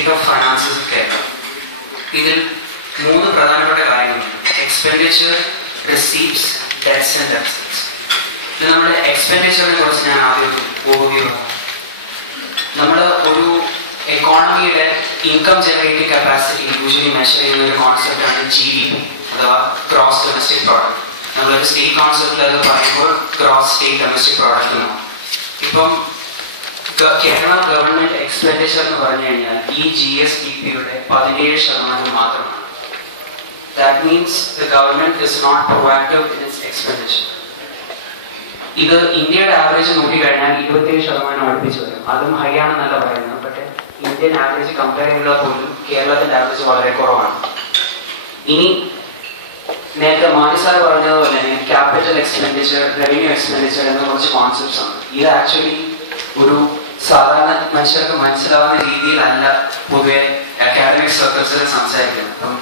State of finances Kerala. ഇതിൽ മൂന്ന് പ്രധാനപ്പെട്ട കാര്യങ്ങളുണ്ട്: expenditure, receipts, debts and deficits. ഇത് നമ്മുടെ എക്സ്പെൻഡിച്ചറിനെ കുറിച്ച് ഞാൻ ആദ്യം ഓവർവ്യൂ പറയാം. നമ്മൾ ഒരു എക്കോണമിയുടെ income generating capacity usually measure ചെയ്യുന്ന ഒരു കോൺസെപ്റ്റാണ് GDP അഥവാ ഗ്രോസ് ഡൊമസ്റ്റിക് പ്രോഡക്റ്റ്. നമ്മളൊരു സ്റ്റേറ്റ് കോൺസെപ്റ്റിൽ അത് പറയുമ്പോൾ ഗ്രോസ് സ്റ്റേറ്റ് ഡൊമസ്റ്റിക് പ്രോഡക്റ്റ് എന്നാണ്. ഇപ്പം കേരള ഗവൺമെന്റ് എക്സ്പെൻഡിച്ചർ എന്ന് പറഞ്ഞു കഴിഞ്ഞാൽ ഈ GSDP-യുടെ 17% മാത്രമാണ്. That means the government is not proactive in its expenditure. ഇത് ഇന്ത്യയുടെ ആവറേജ് നോക്കിക്കഴിഞ്ഞാൽ 27% അടുപ്പിച്ച് വരും. അതും ഹൈ ആണെന്നല്ല പറയുന്നത്. പക്ഷേ ഇന്ത്യൻ ആവറേജ് കമ്പയർ ചെയ്യുമ്പോൾ പോലും കേരളത്തിന്റെ ആവറേജ് വളരെ കുറവാണ്. ഇനി നേരത്തെ മാണി സാർ പറഞ്ഞതുപോലെ തന്നെ ക്യാപിറ്റൽ എക്സ്പെൻഡിച്ചർ, റവന്യൂ എക്സ്പെൻഡിച്ചർ എന്ന കുറച്ച് കോൺസെപ്റ്റ്സ് ആണ്. ഇത് ആക്ച്വലി ഒരു സാധാരണ മനുഷ്യർക്ക് മനസ്സിലാവുന്ന രീതിയിലല്ല പൊതുവെ അക്കാഡമിക് സർക്കിൾസിൽ സംസാരിക്കുന്നത്. അപ്പം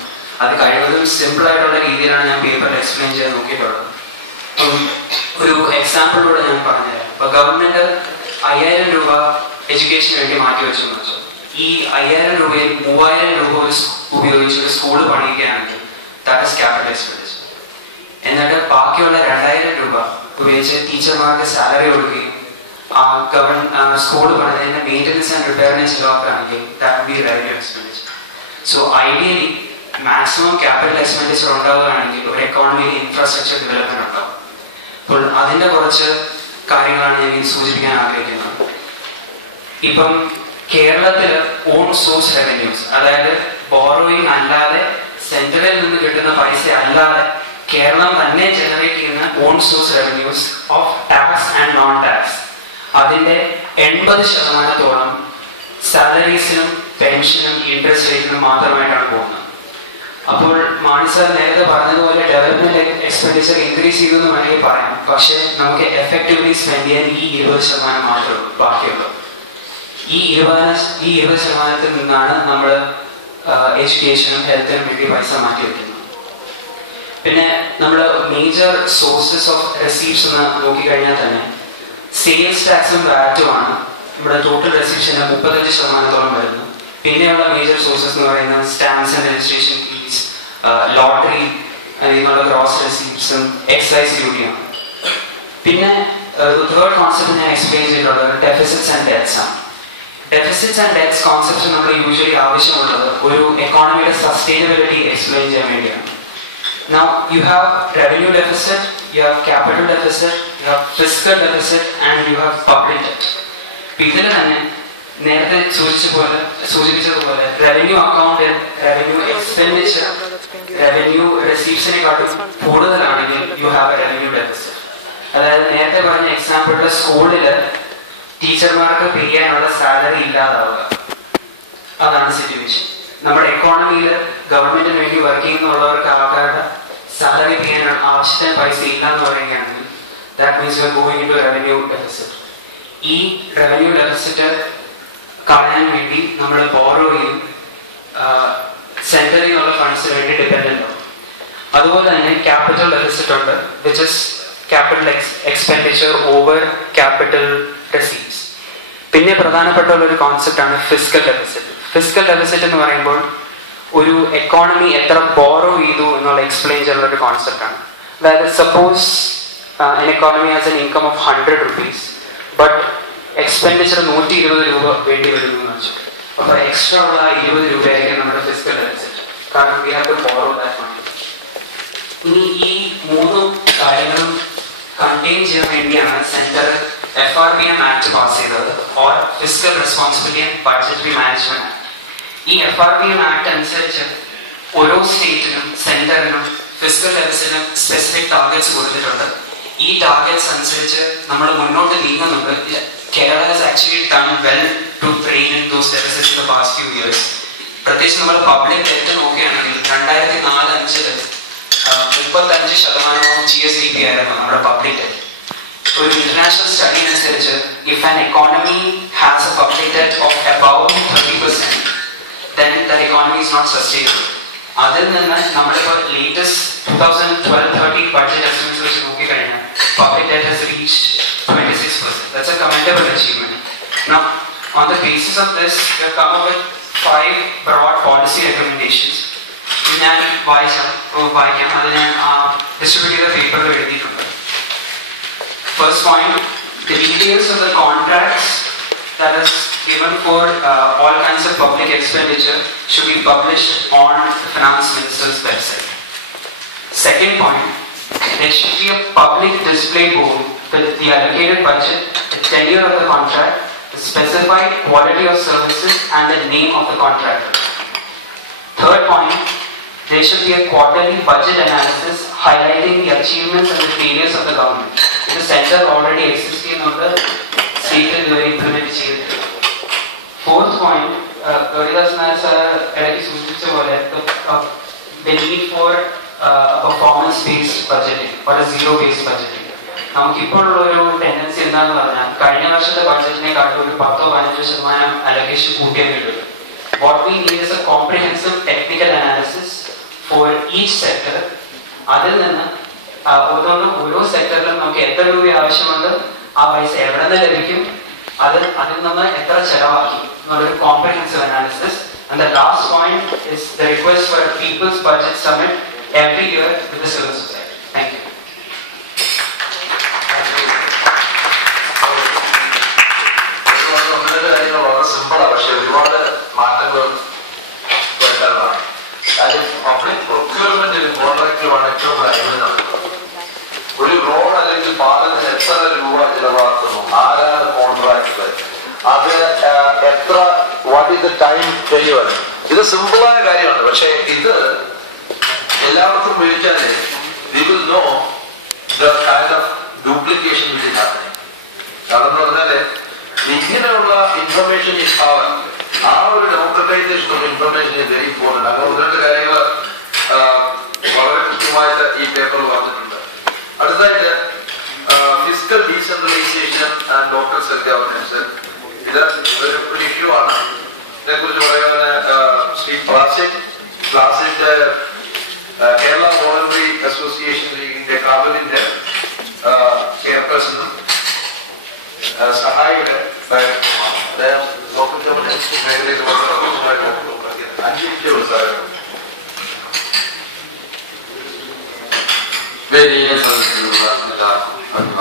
അത് കഴിവതും സിമ്പിൾ ആയിട്ടുള്ള രീതിയിലാണ് ഞാൻ പേപ്പറിൽ എക്സ്പ്ലെയിൻ ചെയ്ത് നോക്കിയിട്ടുള്ളത്. ഒരു എക്സാമ്പിളിലൂടെ ഞാൻ പറഞ്ഞുതരാം. ഇപ്പൊ ഗവൺമെന്റ് 5000 രൂപ എഡ്യൂക്കേഷന് വേണ്ടി മാറ്റി വെച്ചു എന്ന് വെച്ചാൽ ഈ 5000 രൂപയിൽ 3000 രൂപ ഉപയോഗിച്ച് ഒരു സ്കൂൾ പണിയുകയാണെങ്കിൽ ദാറ്റ് ഇസ് ക്യാപിറ്റൽ എക്സ്പെൻഡിച്ചർ. എന്നിട്ട് ബാക്കിയുള്ള 2000 രൂപ ഉപയോഗിച്ച് ടീച്ചർമാർക്ക് സാലറി കൊടുക്കുകയും സ്കൂൾ പണിതതിന്റെ മെയിൻ്റനൻസ് ആൻഡ് റിപ്പയറിനെ ചിലവാക്കുകയാണെങ്കിൽ that be revenue expenditure. So ideally maximum capital expenditure ഉണ്ടാവുകയാണെങ്കിൽ ഒരു എക്കോണമിയിൽ ഇൻഫ്രാസ്ട്രക്ചർ ഡെവലപ്മെന്റ് ഉണ്ടാവും. അപ്പോൾ അതിന്റെ കുറച്ച് കാര്യങ്ങളാണ് ഞാൻ ഇത് സൂചിപ്പിക്കാൻ ആഗ്രഹിക്കുന്നത്. ഇപ്പം കേരളത്തിൽ ഓൺ സോഴ്സ് റവന്യൂസ്, അതായത് ബോറോയിങ് അല്ലാതെ സെൻട്രലിൽ നിന്ന് കിട്ടുന്ന പൈസ അല്ലാതെ കേരളം തന്നെ ജനറേറ്റ് ചെയ്യുന്ന on source revenues of tax and non tax, അതിന്റെ 80% സാലറീസിനും പെൻഷനും ഇൻട്രസ്റ്റ് റേറ്റിനും മാത്രമായിട്ടാണ് പോകുന്നത്. അപ്പോൾ മാണി സാർ നേരത്തെ പറഞ്ഞതുപോലെ ഡെവലപ്മെന്റ് എക്സ്പെൻഡിച്ചർ ഇൻക്രീസ് ചെയ്തു എന്ന് വേണമെങ്കിൽ പറയാം. പക്ഷെ നമുക്ക് എഫക്റ്റീവ്ലി സ്പെൻഡ് ചെയ്യാൻ ഈ 20% മാത്രമേ ഉള്ളൂ. ബാക്കിയുള്ളൂ ഈ 20% നിന്നാണ് നമ്മൾ എഡ്യൂക്കേഷനും ഹെൽത്തിനും വേണ്ടി പൈസ മാറ്റി വെക്കുന്നത്. പിന്നെ നമ്മൾ മേജർ സോഴ്സസ് ഓഫ് റെസീപ്റ്റ്സ് എന്ന് നോക്കിക്കഴിഞ്ഞാൽ തന്നെ സെയിൽസ് ടാക്സും വാറ്റുമാണ് നമ്മുടെ ടോട്ടൽ റെസീപ്റ്റ്സിന്റെ 35% വരുന്നത്. പിന്നെയുള്ള മേജർ സോഴ്സസ് എന്ന് പറയുന്നത് stamps and registration fees, lottery അതിനുള്ള ഗ്രോസ് റെസീപ്റ്റ്സും എക്സൈസ് ഡ്യൂട്ടിയാണ്. പിന്നെ തേർഡ് കോൺസെപ്റ്റ് ഞാൻ എക്സ്പ്ലെയിൻ ചെയ്തിട്ടുള്ളത് ഡെഫിസിറ്റ്സ് ആൻഡ് ഡെറ്റ്സ് ആണ്. ഡെഫിസിറ്റ്സ് ആൻഡ് ഡെറ്റ്സ് കോൺസെപ്റ്റ് നമ്മൾ യൂഷ്വലി ആവശ്യമുള്ളത് ഒരു എക്കോണമിയുടെ സസ്റ്റൈനബിലിറ്റി എക്സ്പ്ലെയിൻ ചെയ്യാൻ വേണ്ടിയാണ്. Now you have revenue deficit, you have capital deficit, you have fiscal deficit and you have public debt. ഇതിൽ തന്നെ നേരത്തെ സൂചിപ്പിച്ചതുപോലെ റവന്യൂ അക്കൗണ്ടിൽ റവന്യൂ എക്സ്പെൻഡിച്ചർ റവന്യൂ റെസീപ്റ്റ്സിനെക്കാട്ടും കൂടുതലാണെങ്കിൽ you have A revenue deficit. അതായത് നേരത്തെ പറഞ്ഞ എക്സാമ്പിളിൽ സ്കൂളിൽ ടീച്ചർമാർക്ക് പേ ചെയ്യാനുള്ള സാലറി ഇല്ലാതാവുക, അതാണ് സിറ്റുവേഷൻ. നമ്മുടെ എക്കോണമിയിൽ ഗവൺമെന്റിന് വേണ്ടി വർക്ക് ചെയ്യുന്നുള്ളവർക്ക് ആൾക്കാരുടെ സാലറി പേ ചെയ്യാൻ ആവശ്യത്തിന് പൈസ ഇല്ല എന്ന് പറയുകയാണെങ്കിൽ that means you are going into revenue deficit. ഈ റവന്യൂ ഡെഫിസിറ്റ് കളയാൻ വേണ്ടി നമ്മൾ ബോറോ ചെയ്യും, സെൻട്രലിൽ നിന്നുള്ള ഫണ്ട്സിന് വേണ്ടി ഡിപെൻഡന്റ് ആവും. അതുപോലെ തന്നെ ക്യാപിറ്റൽ ഡെഫിസിറ്റ് ഉണ്ട്, which is capital expenditure over capital receipts. പിന്നെ പ്രധാനപ്പെട്ട ഒരു കോൺസെപ്റ്റ് ആണ് ഫിസ്ക്കൽ ഡെഫിസിറ്റ്. ഫിസ്ക്കൽ ഡെഫിസിറ്റ് എന്ന് പറയുമ്പോൾ ഒരു എക്കോണമി എത്ര ബോറോ ചെയ്തു എന്നുള്ള എക്സ്പ്ലെയിൻ ചെയ്യുന്ന ഒരു കോൺസെപ്റ്റ് ആണ്. അതായത് suppose an economy has an income of 100 rupees but expenditure 120 രൂപ വേണ്ടി വരുന്നു എന്ന് വെച്ചു. അപ്പോൾ എക്സ്ട്രാ ഉള്ള 20 രൂപയായിരിക്കും നമ്മുടെ ഫിസ്ക്കൽ ഡെഫിസിറ്റ്, കാരണം we have to borrow that money. ഇനി ഈ മൂന്ന് കാര്യങ്ങളും കണ്ടെയ്ൻ ചെയ്യാൻ വേണ്ടിയാണ് സെൻട്രൽ FRBM ആക്ട് പാസ് ചെയ്തത്, or fiscal responsibility and budgetary management act. ഈ FRBM ആക്ട് അനുസരിച്ച് ഓരോ സ്റ്റേറ്റിനും സെന്ററിനും ഫിസ്ക്കൽ ഡെഫിസിറ്റിനും സ്പെസിഫിക് ടാർഗറ്റ്സ് കൊടുത്തിട്ടുണ്ട്. ഈ ടാർഗറ്റ്സ് അനുസരിച്ച് നമ്മൾ മുന്നോട്ട് നീങ്ങുന്നുണ്ട്. Kerala has actually done well to train in those deficits in the past few years. പ്രത്യേകിച്ച് നമ്മൾ പബ്ലിക് ഡെറ്റ് നോക്കുകയാണെങ്കിൽ 2004-05 35% GSDP ആയിരുന്നു നമ്മുടെ പബ്ലിക് ഡെറ്റ്. ഒരു ഇന്റർനാഷണൽ സ്റ്റഡി അനുസരിച്ച് if an economy has A public debt of about 30%, then the economy is not sustainable. അതിൽ നിന്ന് നമ്മളിപ്പോൾ ലേറ്റസ്റ്റ് 2012-13 ബഡ്ജറ്റ് എസ്റ്റിമേറ്റ്സ് വെച്ച് നോക്കിക്കഴിഞ്ഞാൽ public debt has reached 26%. That's a commendable achievement. Now, on the basis of this, we have come up with 5 broad policy recommendations. ഞാൻ വായിക്കാം അത് ഞാൻ distribute ചെയ്ത പേപ്പറിൽ എഴുതിയിട്ടുണ്ട്. First point, the details of the contracts that is given for all kinds of public expenditure should be published on the Finance Minister's website. Second point, there should be a public display board with the allocated budget, the tenure of the contract, the specified quality of services and the name of the contractor. Third point, there should be a quarterly budget analysis highlighting the achievements and the failures of the government. The center already exists in the state and very implemented. Fourth point, Gauridas the need for a performance-based budgeting or a zero-based budgeting. നമുക്കിപ്പോഴുള്ള ഒരു tendency എന്താണെന്ന് പറഞ്ഞാൽ കഴിഞ്ഞ വർഷത്തെ ബഡ്ജറ്റിനെക്കാട്ടും ഒരു 10-15% allocation കൂട്ടിയിട്ടുണ്ട്. What we need is a comprehensive technical analysis for each sector. അതിൽ നിന്ന് ഓരോ സെക്ടറിലും നമുക്ക് എത്ര രൂപ ആവശ്യമുണ്ട്, ആ പൈസ എവിടെ നിന്ന് ലഭിക്കും, അതിൽ നിന്ന് എത്ര ചെലവാക്കി എന്നുള്ളൊരു comprehensive analysis. And the last point is the request for a People's Budget Summit every year with the civil society. Thank you. സിമ്പിളാണ്, പക്ഷെ ഒരുപാട് മാറ്റങ്ങൾ വരുത്താനാണ്. കാര്യം പബ്ലിക് പ്രൊക്യൂർമെന്റ് കോൺട്രാക്റ്റിലുമാണ് ഏറ്റവും കൂടുതൽ നടക്കുന്നത്. ഒരു റോഡ് അല്ലെങ്കിൽ പാലത്തിന് എത്ര രൂപ ചിലവാക്കുന്നു, ആരാണ് കോൺട്രാക്ടർ, അത് എത്ര, what is the time delivery, ഇത് സിമ്പിളായ കാര്യമാണ്. പക്ഷെ ഇത് എല്ലാവർക്കും ഉപയോഗിച്ചാൽ we will know the kind of duplication will happening. കാരണം എന്ന് പറഞ്ഞാല് ഇങ്ങനെയുള്ള ഇൻഫർമേഷൻ ഈസ് പവർ. ആ ഒരു democratisation of information is very important. അങ്ങനെ ഒന്ന് രണ്ട് കാര്യങ്ങൾ വളരെ കൃത്യമായിട്ട് ഈ പേപ്പറിൽ പറഞ്ഞിട്ടുണ്ട്. അടുത്തായിട്ട് fiscal decentralisation and local self governance, ഇത് ഒരു ഇഷ്യൂ ആണ്. ഇതിനെക്കുറിച്ച് പറയാൻ ശ്രീ പ്ലാസിഡ് കേരള വോളണ്ടറി അസോസിയേഷൻ ലീഗിന്റെ കാവലിന്റെ ചെയർപേഴ്സണും സഹായിയുടെ ലോക്കൽ ഗവർണൻസ് മേഖലയിൽ വളരെ 5 മിനിറ്റ് സാറ് വേദിയിലെ സദസ്സിലുള്ള എല്ലാവർക്കും